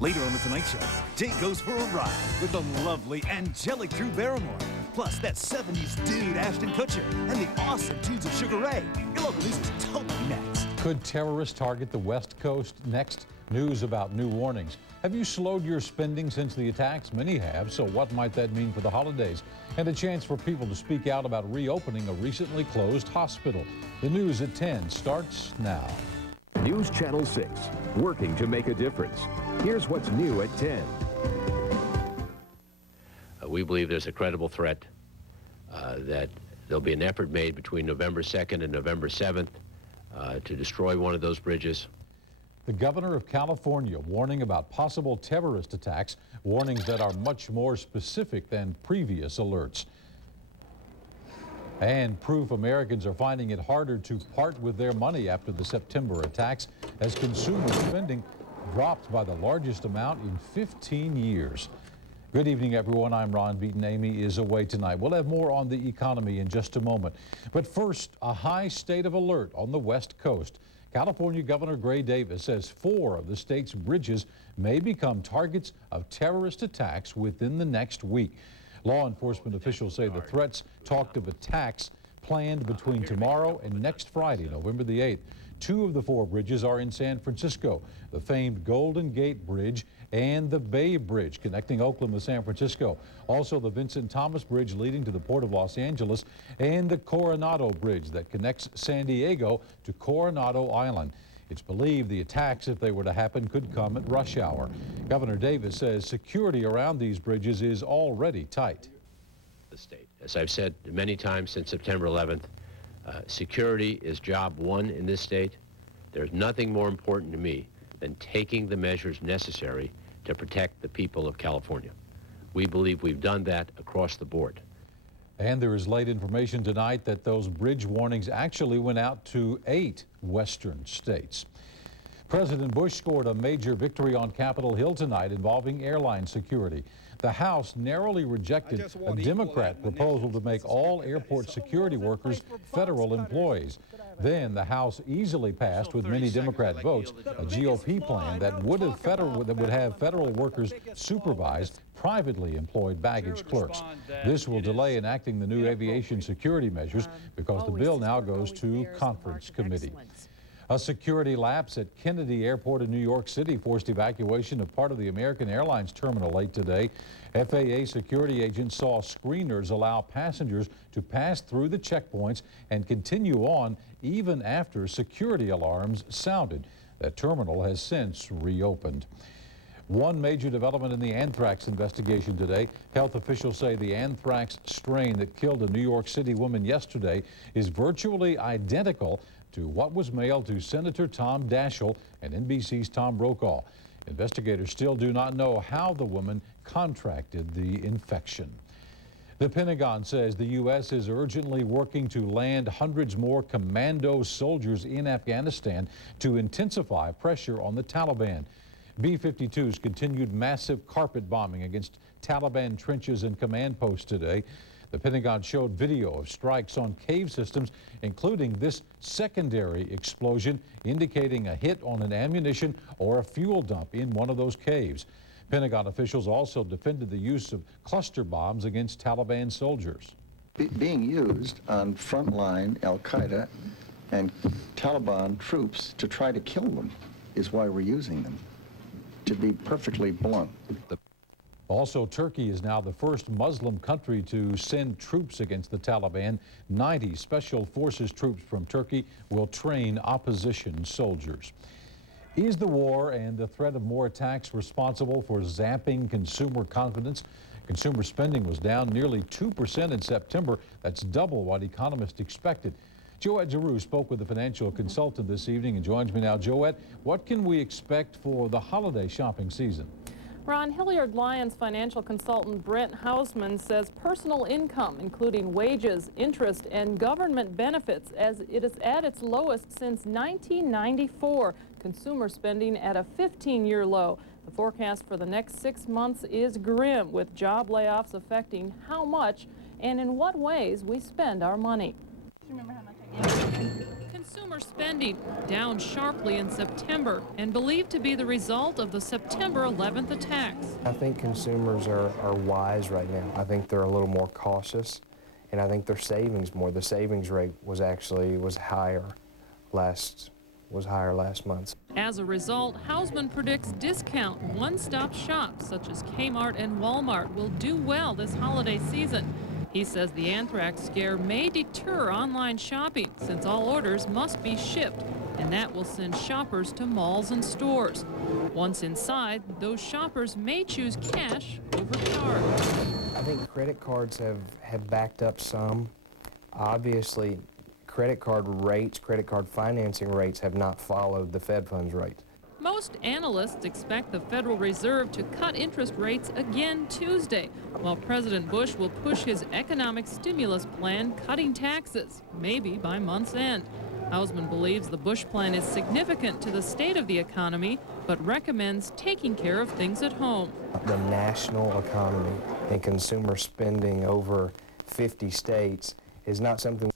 Later on the Tonight Show, Jake goes for a ride with the lovely angelic Drew Barrymore. Plus, that 70s dude Ashton Kutcher and the awesome tunes of Sugar Ray. Your local news is totally next. Could terrorists target the West Coast next? News about new warnings. Have you slowed your spending since the attacks? Many have, so what might that mean for the holidays? And a chance for people to speak out about reopening a recently closed hospital. The news at 10 starts now. News Channel 6, working to make a difference. Here's what's new at 10. We believe there's a credible threat that there'll be an effort made between November 2nd and November 7th to destroy one of those bridges. The governor of California warning about possible terrorist attacks, warnings that are much more specific than previous alerts. And proof Americans are finding it harder to part with their money after the September attacks as consumer spending dropped by the largest amount in 15 years. Good evening, everyone. I'm Ron Beaton. Amy is away tonight. We'll have more on the economy in just a moment. But first, a high state of alert on the West Coast. California Governor Gray Davis says 4 of the state's bridges may become targets of terrorist attacks within the next week. Law enforcement officials say the threats talked of attacks planned between tomorrow and next Friday, November the 8th. 2 of the 4 bridges are in San Francisco, the famed Golden Gate Bridge and the Bay Bridge connecting Oakland with San Francisco. Also the Vincent Thomas Bridge leading to the Port of Los Angeles and the Coronado Bridge that connects San Diego to Coronado Island. It's believed the attacks, if they were to happen, could come at rush hour. Governor Davis says security around these bridges is already tight. The state, as I've said many times since September 11th, security is job one in this state. There's nothing more important to me than taking the measures necessary to protect the people of California. We believe we've done that across the board. And there is late information tonight that those bridge warnings actually went out to 8 western states. President Bush scored a major victory on Capitol Hill tonight involving airline security. The House narrowly rejected a Democrat proposal to make all airport security workers federal employees. Then the House easily passed, with many Democrat votes, a GOP plan that would have federal workers supervise privately employed baggage clerks. This will delay enacting the new aviation security measures because the bill now goes to conference committee. A security lapse at Kennedy Airport in New York City forced evacuation of part of the American Airlines terminal late today. FAA security agents saw screeners allow passengers to pass through the checkpoints and continue on even after security alarms sounded. That terminal has since reopened. One major development in the anthrax investigation today. Health officials say the anthrax strain that killed a New York City woman yesterday is virtually identical to what was mailed to Senator Tom Daschle and NBC's Tom Brokaw. Investigators still do not know how the woman contracted the infection. The Pentagon says the U.S. is urgently working to land hundreds more commando soldiers in Afghanistan to intensify pressure on the Taliban. B-52s continued massive carpet bombing against Taliban trenches and command posts today. The Pentagon showed video of strikes on cave systems, including this secondary explosion indicating a hit on an ammunition or a fuel dump in one of those caves. Pentagon officials also defended the use of cluster bombs against Taliban soldiers. Being used on frontline Al-Qaeda and Taliban troops to try to kill them is why we're using them, to be perfectly blunt. Also, Turkey is now the first Muslim country to send troops against the Taliban. 90 Special Forces troops from Turkey will train opposition soldiers. Is the war and the threat of more attacks responsible for zapping consumer confidence? Consumer spending was down nearly 2% in September. That's double what economists expected. Joette Giroux spoke with a financial consultant this evening and joins me now. Joette, what can we expect for the holiday shopping season? Ron, Hilliard Lyons financial consultant Brent Hausman says personal income, including wages, interest, and government benefits, as it is at its lowest since 1994. Consumer spending at a 15-year low. The forecast for the next 6 months is grim, with job layoffs affecting how much and in what ways we spend our money. Consumer spending down sharply in September and believed to be the result of the September 11th attacks. I think consumers are wise right now. I think they're a little more cautious, and I think they're savings more. The savings rate was higher last month. As a result, Hausman predicts discount one-stop shops such as Kmart and Walmart will do well this holiday season. He says the Anthrax scare may deter online shopping since all orders must be shipped, and that will send shoppers to malls and stores. Once inside, those shoppers may choose cash over card. I think credit cards have backed up some. Obviously, credit card financing rates have not followed the Fed funds rate. Most analysts expect the Federal Reserve to cut interest rates again Tuesday, while President Bush will push his economic stimulus plan, cutting taxes, maybe by month's end. Hausman believes the Bush plan is significant to the state of the economy, but recommends taking care of things at home. The national economy and consumer spending over 50 states is not something